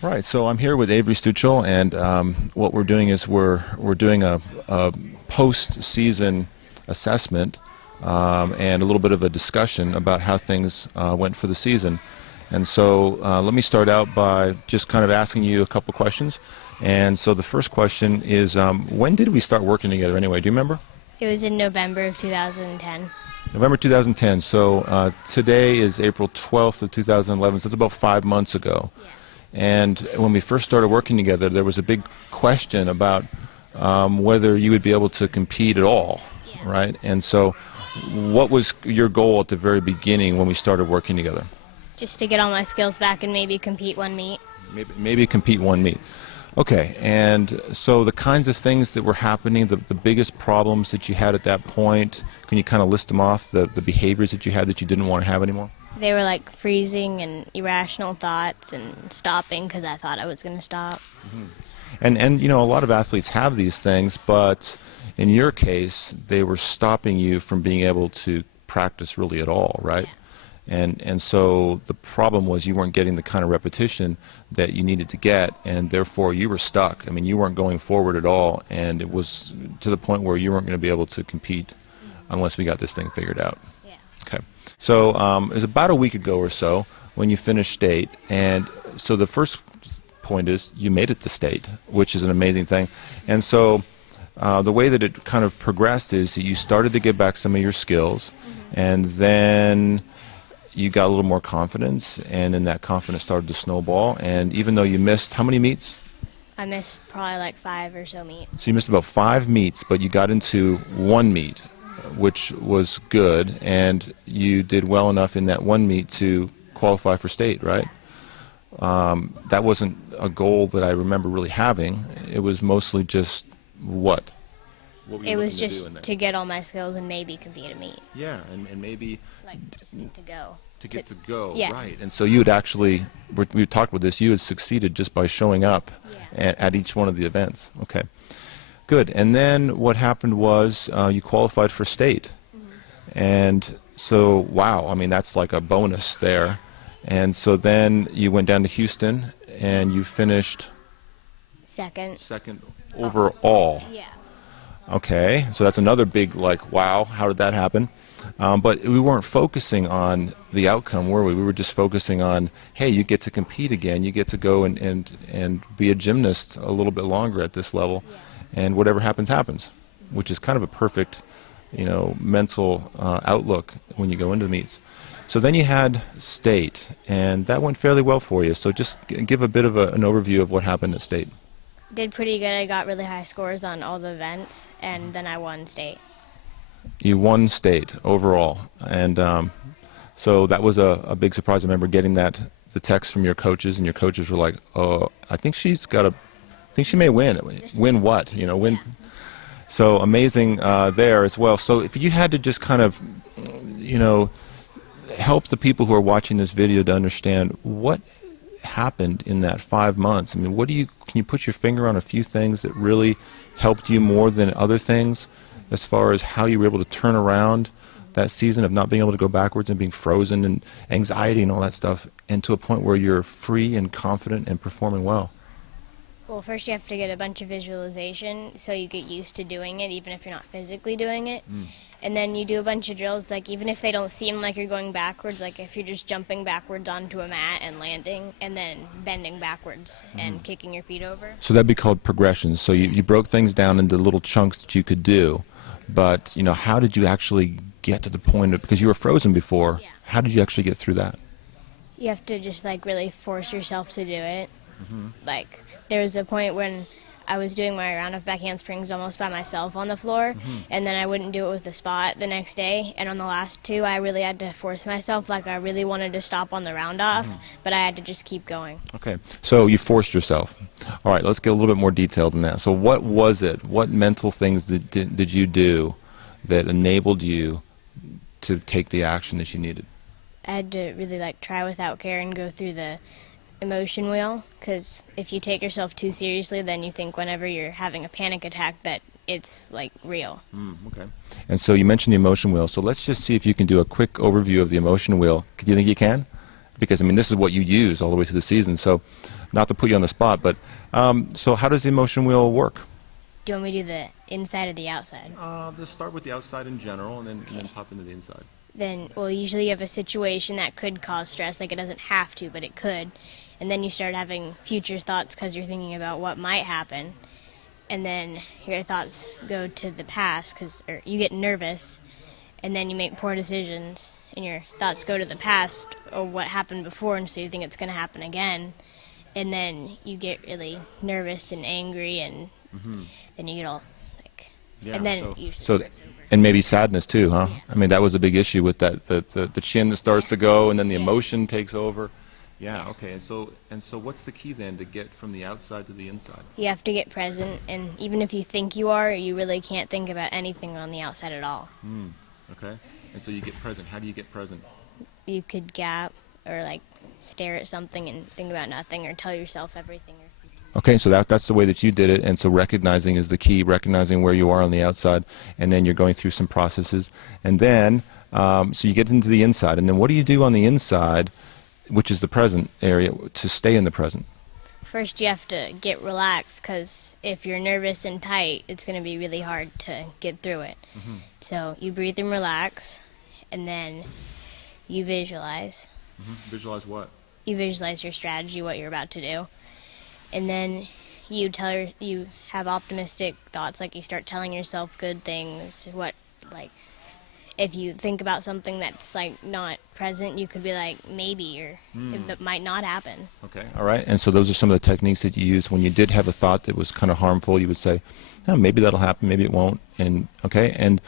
Right, so I'm here with Avery Stuchel, and what we're doing is we're doing a post-season assessment and a little bit of a discussion about how things went for the season. And so let me start out by just kind of asking you a couple questions. And so the first question is, when did we start working together anyway? Do you remember? It was in November of 2010. November 2010. So today is April 12th of 2011, so it's about 5 months ago. Yeah. And when we first started working together, there was a big question about whether you would be able to compete at all, Yeah. right? And so what was your goal at the very beginning when we started working together? Just to get all my skills back and maybe compete one meet. Maybe compete one meet. Okay, and so the kinds of things that were happening, the biggest problems that you had at that point, can you kind of list them off, the behaviors that you had that you didn't want to have anymore? They were like freezing and irrational thoughts and stopping because I thought I was going to stop. Mm-hmm. And you know, a lot of athletes have these things, but in your case, they were stopping you from being able to practice really at all, right? Yeah. And so the problem was you weren't getting the kind of repetition that you needed to get, and therefore you were stuck. I mean, you weren't going forward at all, and it was to the point where you weren't going to be able to compete unless we got this thing figured out. Yeah. Okay. So it was about a week ago or so when you finished state, and so the first point is you made it to state, which is an amazing thing. And so the way that it kind of progressed is that you started to get back some of your skills, and then you got a little more confidence, and then that confidence started to snowball. And even though you missed how many meets? I missed probably like 5 or so meets. So you missed about 5 meets, but you got into 1 meet, which was good, and you did well enough in that 1 meet to qualify for state, right? That wasn't a goal that I remember really having. It was mostly just what? What were you It was looking to do just in that? to get all my skills and maybe compete a meet. Yeah, and maybe Like just get to go. to get to go, Yeah. right. And so you had actually, we talked about this, you had succeeded just by showing up Yeah. at each one of the events. Okay, good. And then what happened was you qualified for state. And so, wow, I mean, that's like a bonus there. And so then you went down to Houston and you finished Second. second overall. Yeah. Okay, so that's another big, like, wow, how did that happen? But we weren't focusing on the outcome, were we? We were just focusing on, hey, you get to compete again. You get to go and be a gymnast a little bit longer at this level. Yeah. And whatever happens, happens, which is kind of a perfect, you know, mental outlook when you go into meets. So then you had state, and that went fairly well for you. So just give a bit of an overview of what happened at state. Did pretty good. I got really high scores on all the events, and then I won state. You won state overall, and so that was a big surprise. I remember getting the text from your coaches, and your coaches were like, "Oh, I think she's got I think she may win. Win what? You know, win." Yeah. So amazing there as well. So if you had to just kind of, you know, help the people who are watching this video to understand what happened in that 5 months. I mean, can you put your finger on a few things that really helped you more than other things as far as how you were able to turn around that season of not being able to go backwards and being frozen and anxiety and all that stuff, and to a point where you're free and confident and performing well? Well, first you have to get a bunch of visualization so you get used to doing it even if you're not physically doing it. And then you do a bunch of drills, like even if they don't seem like you're going backwards, like if you're just jumping backwards onto a mat and landing and then bending backwards and kicking your feet over. So that'd be called progressions. So you broke things down into little chunks that you could do, but you know, how did you actually get to the point of, because you were frozen before, Yeah. how did you actually get through that? You have to just like really force yourself to do it. Like there was a point when I was doing my round of back handsprings almost by myself on the floor, and then I wouldn't do it with a spot the next day. And on the last 2, I really had to force myself. Like I really wanted to stop on the round off, but I had to just keep going. Okay, so you forced yourself. All right, let's get a little bit more detailed than that. So what was it? What mental things did you do that enabled you to take the action that you needed? I had to really like try without care and go through the emotion wheel, because if you take yourself too seriously, then you think whenever you're having a panic attack that it's like real. Okay. And so you mentioned the emotion wheel, so let's just see if you can do a quick overview of the emotion wheel. Do you think you can? Because, I mean, this is what you use all the way through the season. So, not to put you on the spot, but so how does the emotion wheel work? Do you want me to do the inside or the outside? Let's start with the outside in general, and then pop into the inside. Then, well, usually you have a situation that could cause stress. Like, it doesn't have to, but it could. And then you start having future thoughts because you're thinking about what might happen. And then your thoughts go to the past or you get nervous, and then you make poor decisions, and your thoughts go to the past or what happened before, and so you think it's going to happen again. And then you get really nervous and angry, and then you get all like, and then and maybe sadness too, huh? Yeah. I mean, that was a big issue with that, the chin that starts to go, and then the emotion takes over. Yeah, okay. And so what's the key then to get from the outside to the inside? You have to get present, and even if you think you are, you really can't think about anything on the outside at all. Okay. And so you get present. How do you get present? You could gap or like stare at something and think about nothing, or tell yourself everything. Okay, so that's the way that you did it, and so recognizing is the key, recognizing where you are on the outside, and then you're going through some processes, and then so you get into the inside, and then what do you do on the inside, which is the present area, to stay in the present? First, you have to get relaxed, because if you're nervous and tight, it's going to be really hard to get through it. So you breathe and relax, and then you visualize. Visualize what? You visualize your strategy, what you're about to do. And then you have optimistic thoughts, like you start telling yourself good things. If you think about something that's like not present, you could be like, maybe, or that might not happen. Okay, all right. And so those are some of the techniques that you use when you did have a thought that was kind of harmful. You would say, oh, maybe that'll happen, maybe it won't. And okay, and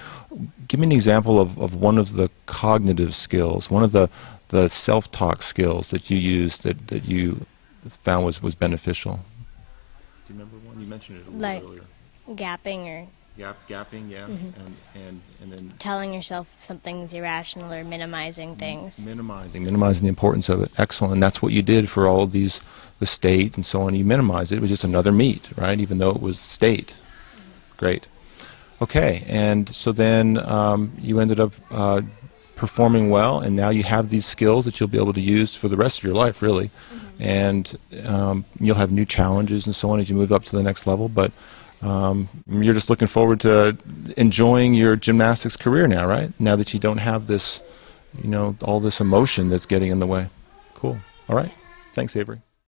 give me an example of one of the cognitive skills, one of the self-talk skills that you used that you found was beneficial. Do you remember one? You mentioned it a little bit earlier. Gapping or gapping, yeah, and then telling yourself something's irrational or minimizing things. Minimizing the importance of it. Excellent. And that's what you did for all of the state and so on. You minimized it. It was just another meet, right? Even though it was state. Great. Okay, and so then you ended up performing well, and now you have these skills that you'll be able to use for the rest of your life, really. And you'll have new challenges and so on as you move up to the next level, but you're just looking forward to enjoying your gymnastics career now, right? Now that you don't have this, all this emotion that's getting in the way. Cool. All right. Thanks, Avery.